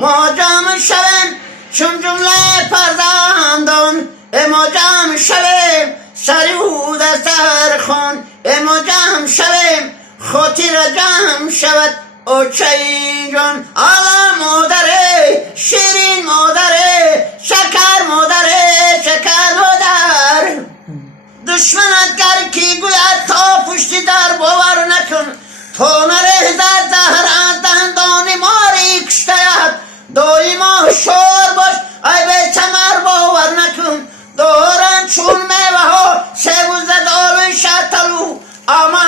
ما جام شویم چون جمله فرزندان، ما جام شویم سرود سرخان، ما جام شویم خاطر جام شود اوچه جان. آلا مادره شیرین مادره، شکر مادره شکر مادر. دشمنت گر کی گوید تا پشتی در باور نکن، تا نره در زهر از دندان ماری کشتید. دایما هوشیار باش ای به چمر باور نکن، دارن چون میوه ها سبوز دالوی شتلو، اما